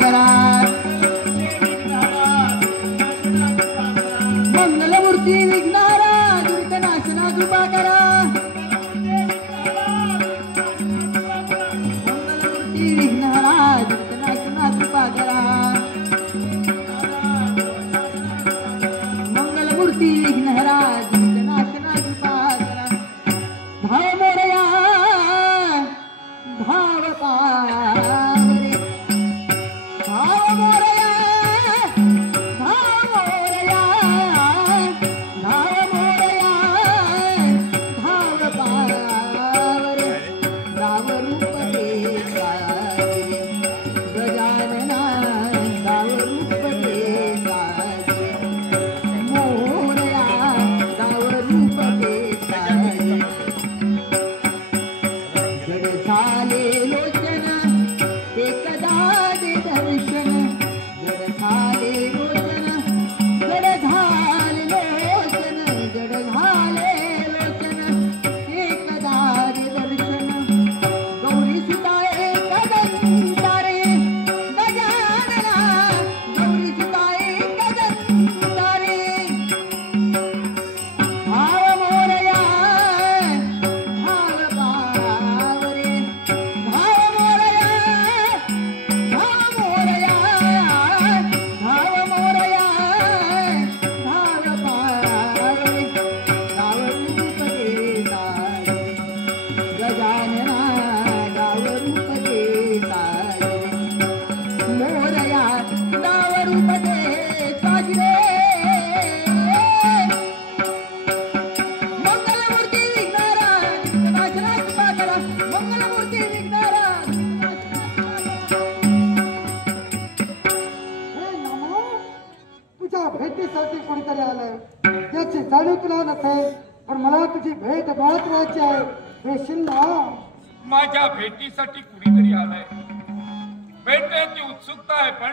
करा मंगलमूर्ती विघ्नारा दुरित नाशना कृपा करा मंगलमूर्ती विघ्नारा दुरित नाशना कृपा करा मंगलमूर्ती विघ्नहरा दुरित नाशना कृपा करा धाव मोरया धाव पावरे धाव मोरया धाव मोरया धाव मोरया धाव पावरे धाव रूप देवा गजानना धाव रूप देवा मोरया धाव रूप देवा जड झाले लोचन एकदा दे दर्शन जड झाले लोचन जड झाले लोचन जड झाले लोचन एकदा दे दर्शन गौरी सुताए कदंतारे गजानना गौरी सुताए कदंतारे भाव मोरया भाव पावरे भाव मोरया भाव मोरया भाव मोरया भाव पावरे गाव रूप देता गजानना गाव रूप देता मोरया गाव रूप देता रे मंगलमूर्ती विघ्नारा नाशना कृपा करा मंगलमूर्ती विघ्नारा हे नामा तुझ्या भेटीसाठी कोणीतरी आलंय याची जाणीव तुला नसेल पण मला तुझी भेट महत्वाची आहे भेटशील ना माझ्या भेटीसाठी कुणीतरी आलाय भेटण्याची उत्सुकता आहे पण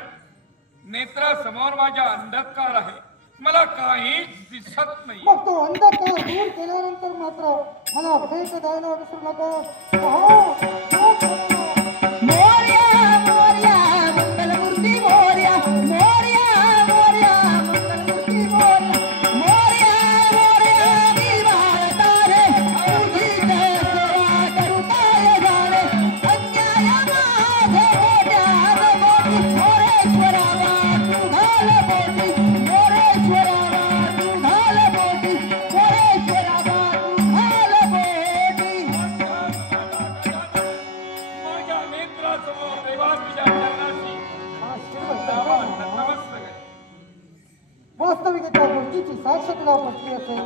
नेत्रासमोर माझ्या अंधकार आहे मला काहीच दिसत नाही मग तो अंधकार दूर केल्यानंतर मात्र मला भेट द्यायला विसरू नको मोरया मोरया मंगलमूर्ती मोरया मोरया मोरया मंगलमूर्ती मोरया मोरया मोरया विवाहतारे तुझी जय सेवा करू काय जाणे अन्याय माझे मोठ्यात मोठी मोरेश्वराला तू घाल बोटी मोरेश्वराला तू घाल बोटी मोरेश्वराला तू घाल बोटी माझ्या नेत्रासमोर देवा तुझ्या चरणाशी नमस्कार आहे. वास्तविक एका गोष्टीची साक्ष तुला पटली असेल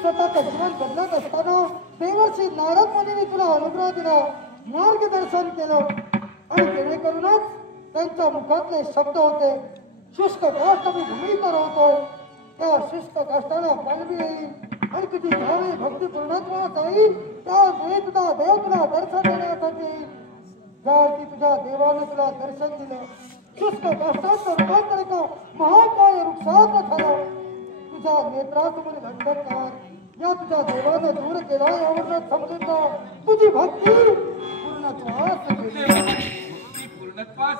स्वतःचं जीवन बदलत असताना देवर्षी नारद मुनीने तुला अनुग्रह दिला मार्गदर्शन केलं आणि जेणेकरूनच त्यांच्या मुखातले शब्द होते शुष्क काष्ट मी भूमीकर होतो त्या शुष्क काष्टाला पालवी येईल आणि तुझी भावे भक्ती पूर्णत्वास जाईल त्यावेळी तुझा देव तुला दर्शन देण्यासाठी येईल ज्या अर्थी तुझ्या देवाने तुला दर्शन दिलं शुष्क काष्टाचं रूपांतर एका महाकाय वृक्षात झालं तुझ्या नेत्रासमोर अंधकार या तुझ्या देवाने दूर केला यावरून समजून जा तुझी भक्ती पूर्णत्वास गेली. भक्ती पूर्णत्वास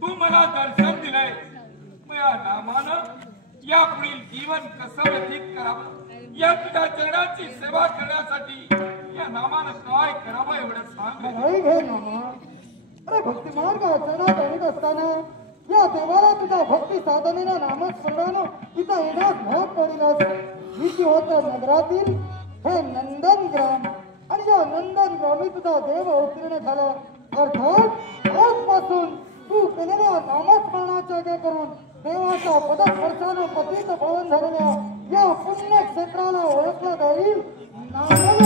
तू मला दर्शन दिलंय मग या नामानं या पुढील जीवन कसं व्यतीत करावं या तुझ्या चरणाची सेवा करण्यासाठी या नामानं काय करावं एवढं सांग नाही घे मामा अरे भक्ती मार्ग चरणात आणत असताना या देवाला तुझ्या भक्ती साधनेनं नामस्मरणानं तिथं येण्यास भाग पडिलास विधी होतं नगरातील हे नंदन ग्राम आणि या नंदन ग्रामी तुझा देव अवतीर्ण झाला अर्थात आजपासून तू केलेल्या नामस्मरणाच्या आज्ञा करून देवाच्या पदस्पर्शानं पतित भवन झालेल्या या पुण्य क्षेत्राला ओळखलं जाईल नामल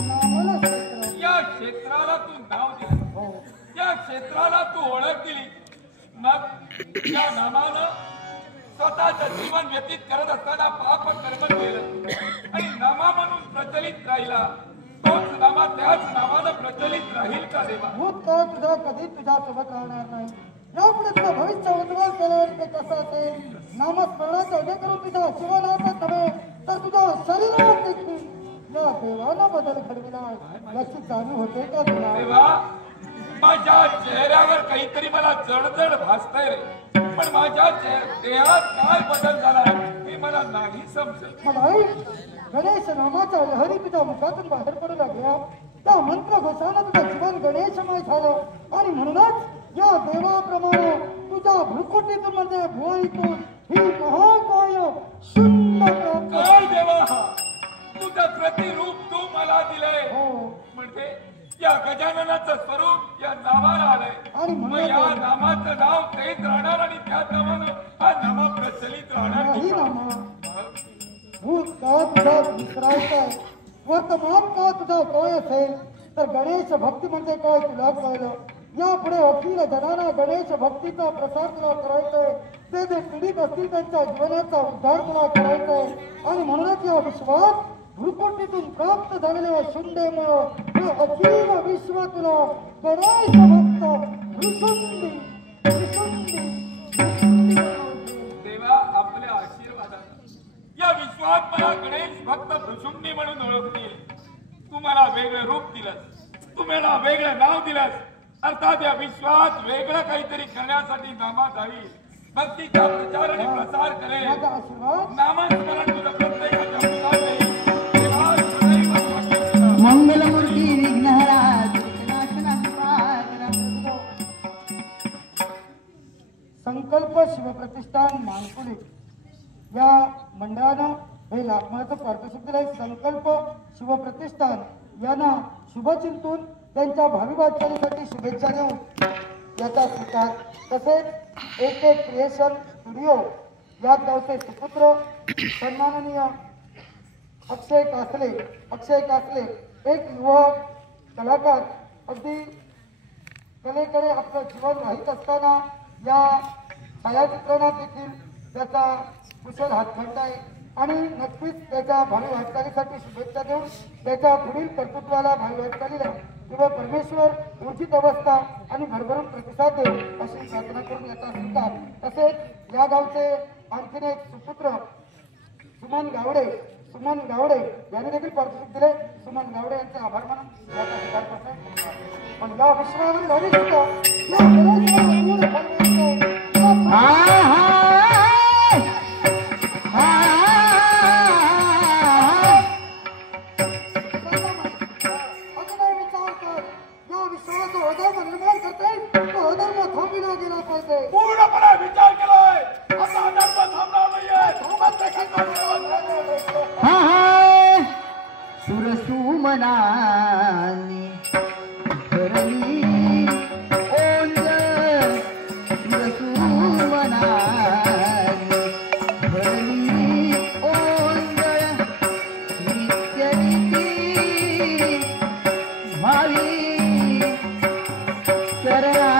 क्षेत्र या क्षेत्राला तू नाव दिलं या क्षेत्राला तू ओळख दिली मग या नामानं स्वतःचं जीवन व्यतीत करत असताना पाप कर्म केलं आणि नामा म्हणून प्रचलित राहिला तोच नामा त्याच नावानं प्रचलित राहील का देवा भूतकाळ तुझा कधी तुझ्या सोबत राहणार नाही यापुढे तुझं भविष्य उज्ज्वल केल्यावर ते कसं असेल नामस्मरणाचं उदय करून तुझ्या जीवनातच नव्हे तर तुझ्या शरीरात देखील या देवानं बदल घडविला याची जाणीव होते का तुला देवा माझ्या चेहऱ्यावर काहीतरी मला जडजड भासतंय रे, पण माझ्या देहात काय बदल झाला हे मला नाही समजत. मलाही गणेश नामाचा लहरी तुझ्या मुखातून बाहेर पडू लागल्या. त्या मंत्र घोषानं तुझं जीवन गणेशमय झालं आणि म्हणूनच या देवाप्रमाणे तुझ्या भ्रुकुटीतून म्हणजे भुवईतून ही महाकाय शून्य प्राप्त. काय देवा, तुझं प्रतिरूप तू मला दिलंय. हो. म्हणजे या गजाननाचं स्वरूप या नावाला आलंय आणि मग या नामाचं नाव तेच राहणार आणि त्या नावानं हा नामा प्रचलित राहणार. नाही नामा, भूत का तुझा विसरायचा, वर्तमान का तुझा काय असेल तर गणेश भक्ती म्हणजे काय तुला कळलं. यापुढे अखिल जनाना गणेश भक्तीचा प्रसार तुला करायचंय. ते जे पीडित असतील त्यांच्या जीवनाचा उद्धार तुला करायचंय आणि म्हणूनच या विश्वात भ्रुकुटीतून प्राप्त झालेल्या शुंडेमुळं हे अखिल विश्व तुला गणेश भक्त भृशुंडी भृशुंडी देवा, आपल्या आशीर्वादाने या विश्वात मला गणेश भक्त भृशुंडी म्हणून ओळखतील. तू मला वेगळं रूप दिलंस, तू मला वेगळं नाव दिलंस. अर्थात या विश्वात वेगळं काहीतरी करण्यासाठी नामात आहे भक्तीचा प्रचार आणि प्रसार करेल. माझा आशीर्वाद नामस्मरण तुझं प्रत्येकाच्या मुखात येईल. देवा, सदैव स्वामी. मंगलमूर्ती विघ्नहरा दुर्गनाशना संकल्प शिवप्रतिष्ठान मानकुली या मंडळानं हे लाखमाचं पारितोषिक दिलंय. संकल्प शिवप्रतिष्ठान यांना शुभचिंतून त्यांच्या भावी वाटचालीसाठी शुभेच्छा देऊन याचा स्वीकार. तसेच एक क्रिएशन स्टुडिओ या गावचे सुपुत्र सन्माननीय अक्षय कासले एक युवक कलाकार, अगदी कलेकडे आपलं जीवन वाहित असताना या छायाचित्रणात देखील त्याचा कुशल हातखंड आहे आणि नक्कीच त्याच्या भावी वाटचालीसाठी शुभेच्छा देऊन त्याच्या पुढील कर्तृत्वाला भावी वाटचालीला किंवा परमेश्वर ऊर्जित अवस्था आणि भरभरून प्रतिसाद देईल अशी प्रार्थना करून याचा स्वीकार. तसेच या गावचे आणखीन एक सुपुत्र सुमन गावडे यांनी देखील पारितोषिक दिले. सुमन गावडे यांचे आभार मानून याचा स्वीकार करतो. पण या विश्वावरील अभिषेक या गणेशाला मूळ पूर्णपणे विचार केलाय. आता अनर्थ थांबणार नाहीये. सुरसुमनानी भरली ओंज, सुरसुमनानी भरली ओंज, नित्यनिती भावी चरणा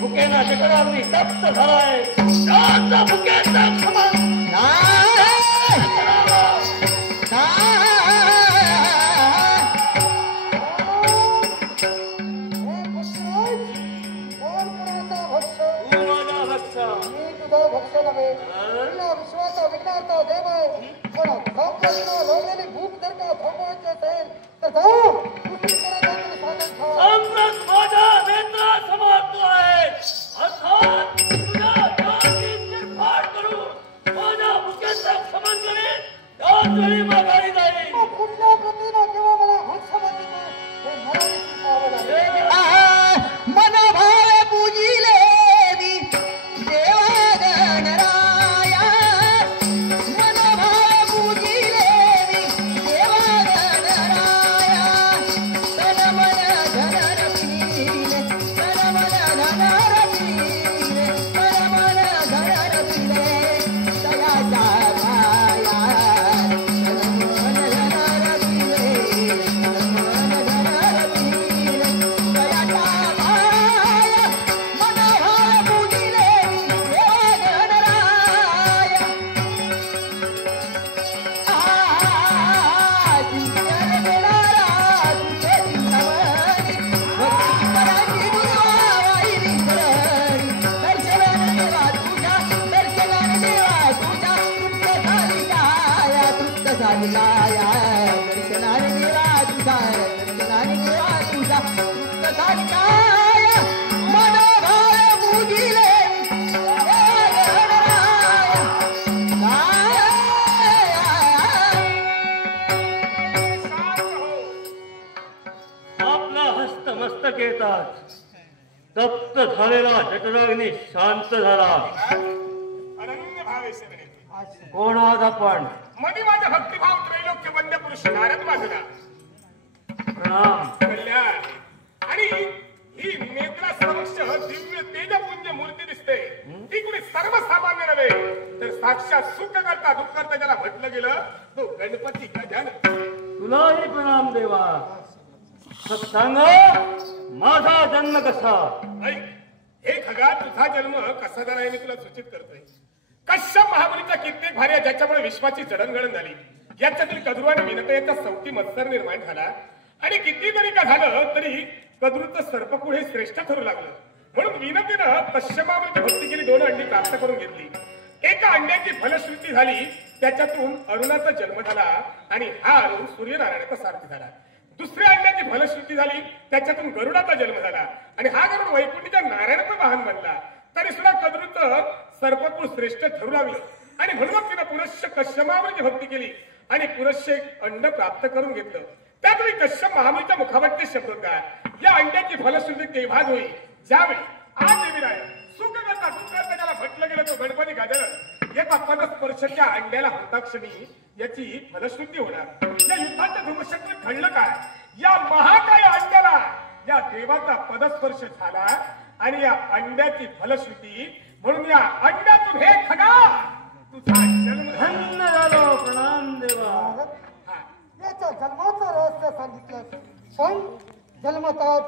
भुकेना जठराग्नी तप्त झालाय. त्याचा भुकेचा समान भक्त नव्हे, तुला विश्वाचा विघ्नाचा देव आहे. पण संपत्तीला लोळलेली भूक जर का थांबवायची असेल तर जाऊ दुसरीकडे काहीतरी साधन ठेव. सम्राट माझ्या नेत्रासमोर तू आहे. अर्थात तुझ्या जातीची चिरफाड करून माझ्या भुकेचा समान करेन. त्याच वेळी माघारी जाईल. मग कुठल्या प्रतीनं किंवा मला हक्क मागितले हे मला देखील पाहावं लागेल. मनोभाव पूजिले देवा गणराया. मनोभाव पूजिले देवा गणराया. तन मन धन रपिले, तन मन धन रपिले, तन मन धन रपिले. दयाचा माया तन मन धन रपिले, तन मन धन रपिले. दयाचा माया मनोभाव पूजिले देवा गणराया. चिंतन देणारा तुझे चिंतामणी, भक्ती करायची दुरावाई विसरणी. दर्शनाने देवा तुझ्या, दर्शनाने देवा तुझ्या, तृप्त झाली काया, तृप्त झाली काया. दर्शनाने देवा तुझ्या, दर्शनाने देवा तुझ्या, तृप्त झाली काया. मनोभाव पूजिले देवा गणराया. आपला हस्त मस्तक येतात. तप्त झालेला जठराग्नी शांत झाला. अनन्य भावे शरणे. कोण आहात आपण? मनी माझा भक्तिभाव त्रैलोक्य वंद्य पुरुष नारद वाजला. प्रणाम. कल्याण. आणि ही नेत्रा समक्ष दिव्य तेजपुंज मूर्ती दिसते. ती कुणी सर्वसामान्य नव्हे तर साक्षात सुख करता दुःख करता ज्याला म्हटलं गेलं तो गणपती गजानन. तुलाही प्रणाम देवा. सांग माझा जन्म कसा? ऐक, हे खगा तुझा जन्म कसा झाला हे मी तुला सूचित करतोय. कश्यप महामुनीच्या कित्येक भार्या ज्याच्यामुळे विश्वाची जडणघडण झाली. याच्यातील कद्रू आणि विनतेचा सौती मत्सर निर्माण झाला. आणि किती जरी का झालं तरी कद्रूचं सर्पकुळ हे श्रेष्ठ ठरू लागलं. म्हणून विनतेनं कश्यप महामुनीची भक्ती केली. 2 अंडी प्राप्त करून घेतली. एका अंड्याची फलश्रुती झाली. त्याच्यातून अरुणाचा जन्म झाला आणि हा अरुण सूर्यनारायणाचा सारथी झाला. दुसऱ्या अंड्याची फलश्रुती झाली. त्याच्यातून गरुडाचा जन्म झाला आणि हा गरुड वैकुंठीच्या नारायणाचं वाहन बनला. तरी सुद्धा कद्रूचं सर्पकुळ श्रेष्ठ ठरू लागलं. आणि म्हणून तिनं पुनश्च कश्यप महामुनीची भक्ती केली आणि पुनश्च एक अंड प्राप्त करून घेतलं. त्यावेळी कश्यप महामुनीच्या मुखावरती शब्द होता, या अंड्याची फलश्रुती तेव्हाच होईल ज्यावेळी आज देवीराय सुख करता दुःख करता ज्याला म्हटलं गेलं तो गणपती गजानन एका पदस्पर्शाच्या अंड्याला होताक्षणी याची फलश्रुती होणार. या युद्धाच्या धुमक्षेत्र घडलं काय? या महाकाय अंड्याला या देवाचा पदस्पर्श झाला आणि या अंड्याची फलश्रुती म्हणून या अंड्यातून हे खगा तुझा जन्म झाला. धन्य झालो. प्रणाम देवा. याच्या जन्माचं रहस्य सांगितलं. पण जन्मताच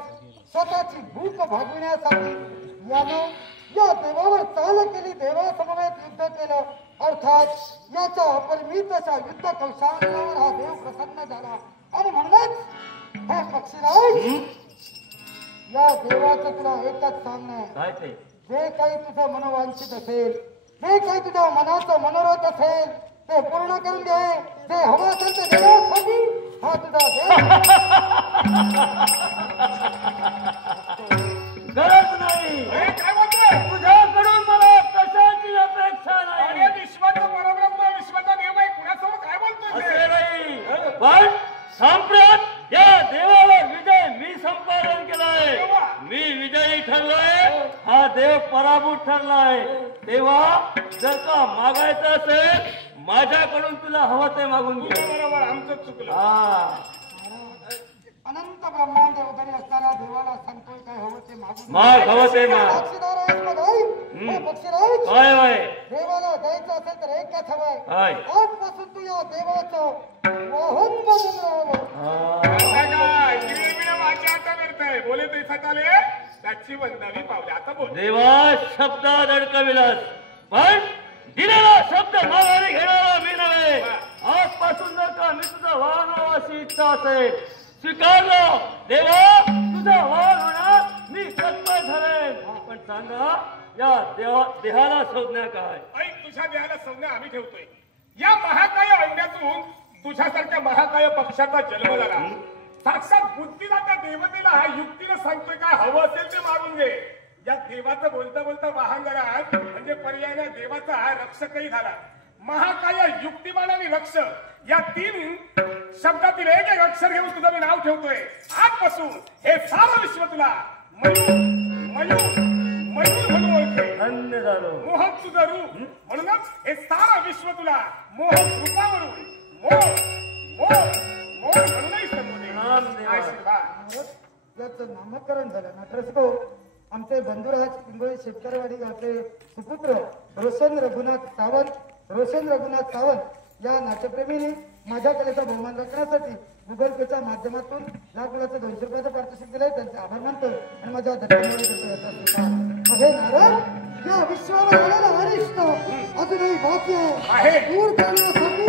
स्वतःची भूक भागविण्यासाठी यानं या देवावर चाल केली. देवासमवेत युद्ध केलं. अर्थात याच्या अपरिमित अशा युद्ध कौशल्यावर हा देव प्रसन्न झाला. आणि म्हणूनच हे पक्षीराज या देवाचं तुला एकच सांगणं आहे. काय ते? जे काही तुझं मनोवांछित असेल, जे काही तुझ्या मनाचं मनोरथ असेल ते पूर्ण करून घे. जे हवं असेल ते देण्यासाठी हा तुझा देव. गरज नाही. अरे काय बोलतोय? तुझ्याकडून मला कशाची अपेक्षा नाही. अरे विश्वाचा परब्रह्म विश्वाचा देव आहे. कुणासमोर काय बोलतोय ते? असे नाही. पण सम्राट या देवावर विजय मी संपादन केलाय. मी विजयी ठरलोय. हा देव पराभूत ठरलाय. तेव्हा जर का मागायचं असेल माझ्याकडून तुला हवं ते मागून घे. बरोबर आमचं चुकलं. हा अनंत ब्रह्मांड उदरी असणाऱ्या देवाला सांगतोय काय हवं ते मागून. माग हवं ते माग. साक्षीदार आहेस मग ऐक. हे पक्षीराज काय होय? देवाला द्यायचं असेल तर एकच हवंय. काय? आजपासून तू या देवाचं वाहन बनून राहावं. हा. आता काय? टिळबिळ माझ्या हातात करताय. बोले पैसा चाले त्याची वंदवी पावले. आता बोल. देवा शब्दात अडकविलास, पण दिलेला शब्द माघारी घेणारा मी नव्हे. आजपासून जर का मी तुझा वाहन अशी इच्छा असेल, स्वीकारलं देवा, तुझा वाहन होणार मी तत्पर ठरेन. पण सांगा या देहाला संज्ञा काय? ऐक, तुझ्या देहाला संज्ञा आम्ही ठेवतोय. या महाकाय अंड्यातून तुझ्यासारख्या महाकाय पक्षाचा जन्म झाला. साक्षात बुद्धीदात्या देवतेला युक्तीनं सांगतोय काय हवं असेल ते मारून घे. या देवाचं बोलता बोलता वाहनगरात म्हणजे पर्यायाने देवाचा रक्षकही झाला. महाकाय, युक्तिमान आणि रक्ष या 3 शब्दातील एक एक अक्षर घेऊन तुझं मी नाव ठेवतोय. आजपासून हे सारं विश्व तुला मयूर मयूर मयूर म्हणून ओळखे. धन्य झालो. मोहन तुझं रूप, म्हणूनच हे सारं विश्व तुला मोहन रूपावरून मोह मोह मोह म्हणूनही संबोधे. आशीर्वाद. याचं नामकरण झालं. नटरसको आमचे बंधुराज पिंगोळी शेतकरवाडी गावचे सुपुत्र रोशन रघुनाथ सावंत, रोशन रघुनाथ सावंत या नाट्यप्रेमीने माझ्या कलेचा बहुमान राखण्यासाठी गुगल पेच्या माध्यमातून लाखोलाचं 200 रुपयाचं पारितोषिक दिलंय. त्यांचे आभार मानतो आणि माझ्या हे नारद, या विश्वावर आलेला अरिष्ट अजूनही बाकी आहे. दूर करण्यासाठी